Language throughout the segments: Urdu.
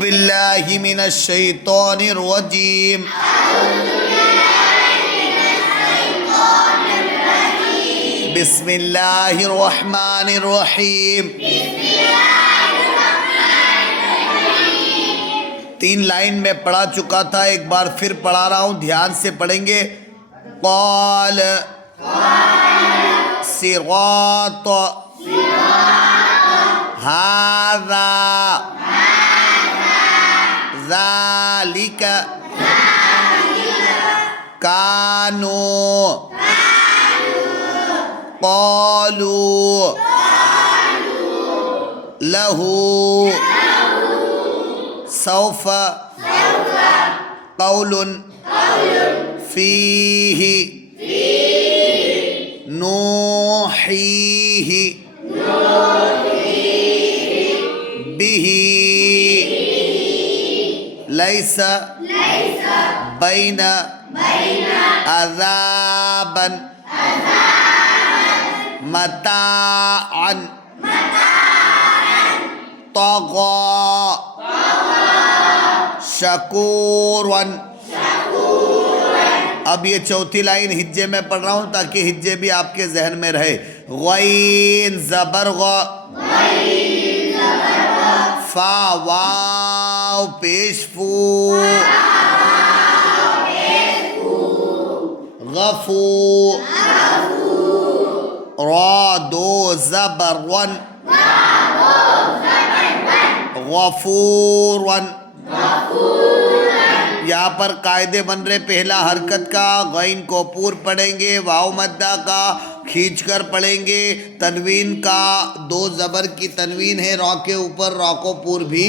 باللہ من الشیطان الرجیم بسم اللہ الرحمن الرحیم 3 لائن میں پڑھا چکا تھا، ایک بار پھر پڑھا رہا ہوں، دھیان سے پڑھیں گے۔ قال صراط هذا ذلك كانوا قالوا له سوف قول فيه نوحيه به ليس بين عذابا متاعا طغى شکورا۔ اب یہ چوتھی لائن ہجے میں پڑھ رہا ہوں تاکہ ہجے بھی آپ کے ذہن میں رہے۔ غین زبر غ، فا واو پیش فو، غفو، را دو زبر ون، غفورن۔ یہاں پر قاعدے بن رہے، پہلا حرکت کا غین کو پور پڑھیں گے، واو مدہ کا کھینچ کر پڑھیں گے، تنوین کا 2 زبر کی تنوین ہے را کے اوپر، را کو پور بھی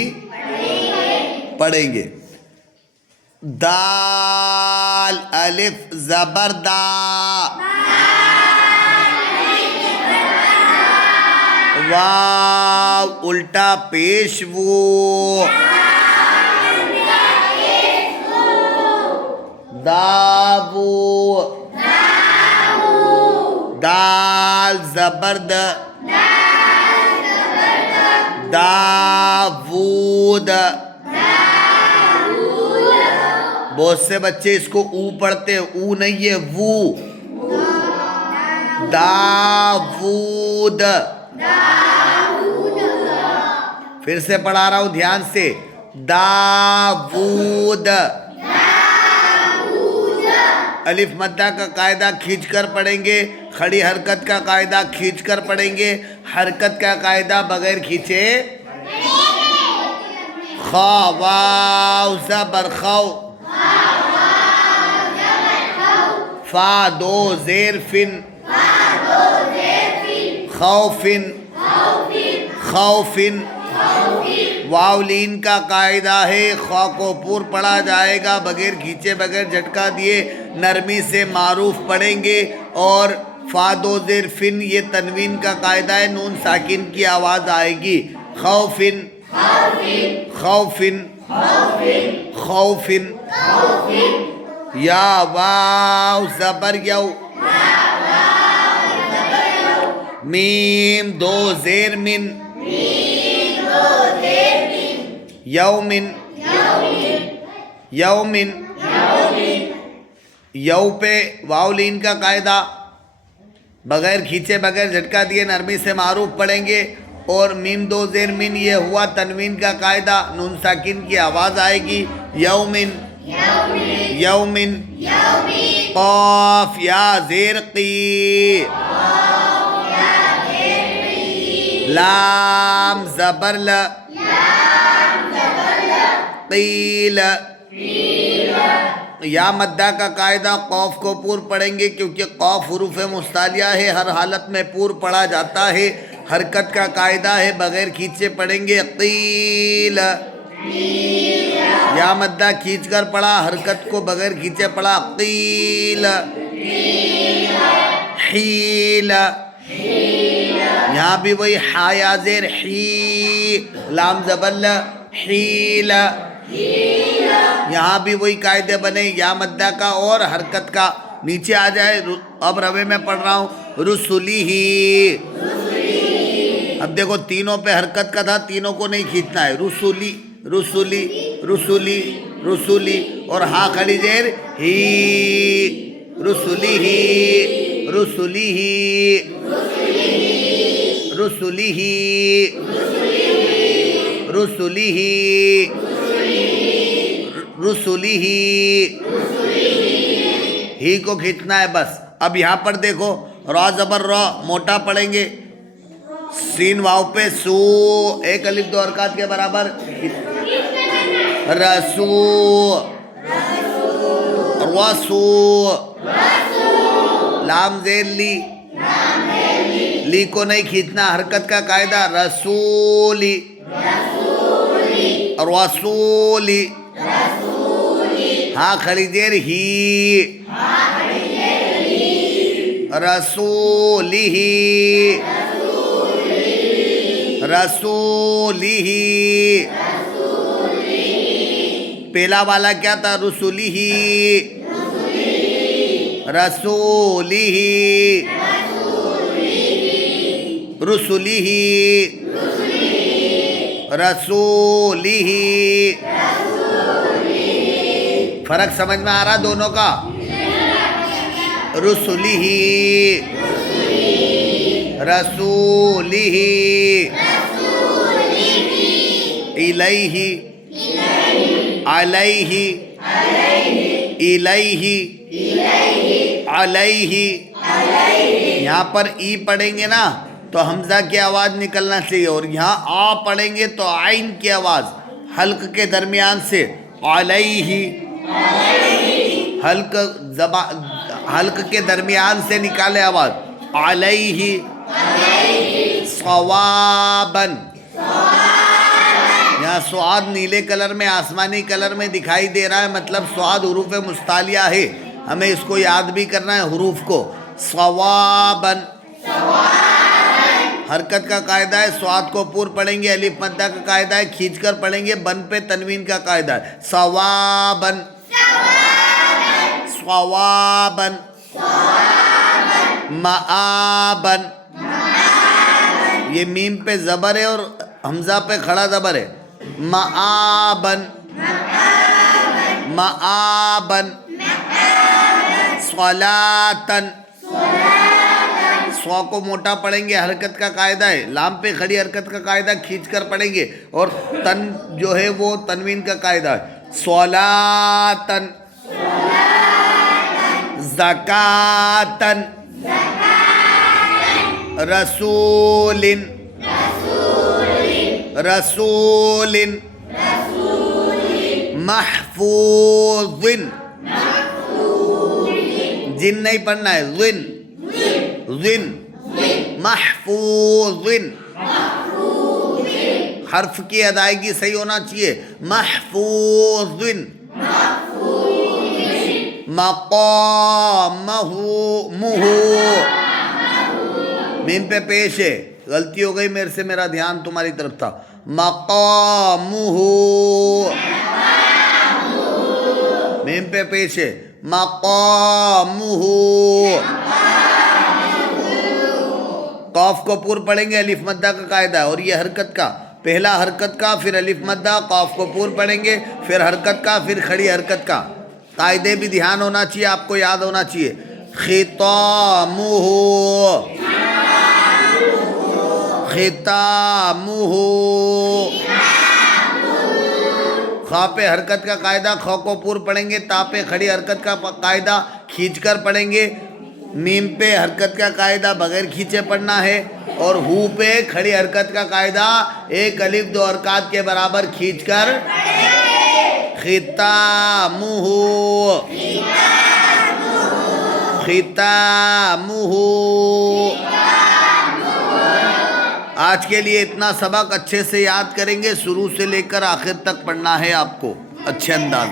پڑھیں گے۔ دال الف زبر دا، واو الٹا پیش وو، داو، دال زبرد، داود۔ بہت سے بچے اس کو او پڑھتے، او نہیں ہے وو، داود۔ پھر سے پڑھا رہا ہوں دھیان سے، داود۔ الف مدہ کا قاعدہ کھینچ کر پڑھیں گے، کھڑی حرکت کا قاعدہ کھینچ کر پڑھیں گے، حرکت کا قاعدہ بغیر کھینچے۔ خا واو زبر خو، فا 2 زیر فن، خوفن، خوفن۔ واو لین کا قاعدہ ہے، خوا کو پور پڑھا جائے گا بغیر کھینچے، بغیر جھٹکا دیے، نرمی سے معروف پڑھیں گے۔ اور فا 2 زیر فن یہ تنوین کا قاعدہ ہے، نون ساکن کی آواز آئے گی، خوفن، خوفن، خوفن۔ یا واو زبر یو، میم 2 زیر من، یومن، یومن۔ یو پہ واو لین کا قاعدہ بغیر کھینچے، بغیر جھٹکا دیے، نرمی سے معروف پڑھیں گے۔ اور میم 2 زیر من یہ ہوا تنوین کا قاعدہ، نون ساکن کی آواز آئے گی، یومن، یومن۔ قاف یا زیر قی، لام زبر ل، قیل۔ یا مدہ کا قاعدہ قوف کو پور پڑھیں گے کیونکہ قوف حروف مستعلیہ ہے، ہر حالت میں پور پڑھا جاتا ہے، حرکت کا قاعدہ ہے، بغیر کھینچے پڑھیں گے، قیل۔ یا مدہ کھینچ کر پڑھا، حرکت کو بغیر کھینچے پڑھا، قیل، حیل۔ یہاں بھی وہی حا یا زیر حی، لام زبر ل، حیل۔ یہاں بھی وہی قاعدے بنے، یا مدہ کا اور حرکت کا نیچے آ جائے۔ اب روے میں پڑھ رہا ہوں، رسولی ہی۔ اب دیکھو تینوں پہ حرکت کا تھا، تینوں کو نہیں کھینچنا ہے، رسولی رسولی رسولی رسولی اور ہا کھڑی زیر ہی رسولی ہی رسولی ہی رسولی ہی رسولی ہی رسولی ہی کو کھینچنا ہے بس. اب یہاں پر دیکھو را زبر را موٹا پڑھیں گے, سین واو پہ سو, ایک الف دو حرکات کے برابر, رسو رسو, لام زیر لی, لی کو نہیں کھینچنا, حرکت کا قاعدہ رسولی رسولی, ہاں کھڑی زیر ہی رسولی رسولی. پہلا والا کیا تھا؟ رسولی رسولی رسولی رسولی. فرق سمجھ میں آ رہا دونوں کا؟ رسولی رسولی الیہ علیہ الیہ علیہ. یہاں پر ای پڑھیں گے نا تو حمزہ کی آواز نکلنا چاہیے, اور یہاں آ پڑھیں گے تو عین کی آواز حلق کے درمیان سے علیہ, حلق کے درمیان سے نکالے آواز علیہ صوابن. یہاں سعاد نیلے کلر میں آسمانی کلر میں دکھائی دے رہا ہے, مطلب سعاد حروف مستعلیہ ہے, ہمیں اس کو یاد بھی کرنا ہے حروف کو. صوابن حرکت کا قاعدہ ہے, سعاد کو پور پڑھیں گے, الف مدہ کا قاعدہ ہے کھینچ کر پڑھیں گے, بن پہ تنوین کا قاعدہ ہے. صوابن صوابن مآبن, یہ میم پہ زبر ہے اور حمزہ پہ کھڑا زبر ہے. مآبن مآبن صلاتن, سو کو موٹا پڑھیں گے, حرکت کا قاعدہ ہے, لام پہ کھڑی حرکت کا قاعدہ کھینچ کر پڑھیں گے, اور تن جو ہے وہ تنوین کا قاعدہ ہے. صلاتن زکاتن رسولن رسولن محفوظن, جن نہیں پڑھنا ہے, زن زن محفوظن, حرف کی ادائیگی صحیح ہونا چاہیے. محفوظن مقامہ مہو, میم پہ پیش ہے, غلطی ہو گئی میرے سے, میرا دھیان تمہاری طرف تھا. مقامہ میم پہ پیش ہے, مقامہ. قاف کو پور پڑھیں گے, الف مدہ کا قاعدہ ہے, اور یہ حرکت کا پہلا حرکت کا, پھر الف مدہ, قاف کو پور پڑھیں گے, پھر حرکت کا, پھر کھڑی حرکت کا. قاعدے بھی دھیان ہونا چاہیے, آپ کو یاد ہونا چاہیے. ختامہ ختامہ, خا پہ حرکت کا قاعدہ, خو کو پور پڑھیں گے, تا پہ کھڑی حرکت کا قاعدہ کھینچ کر پڑھیں گے, میم پہ حرکت کا قاعدہ بغیر کھینچے پڑھنا ہے, اور ہو پہ کھڑی حرکت کا قاعدہ ایک الف دو حرکات کے برابر کھینچ کر ختامہ ختامہ. آج کے لیے اتنا سبق اچھے سے یاد کریں گے, شروع سے لے کر آخر تک پڑھنا ہے آپ کو اچھے انداز.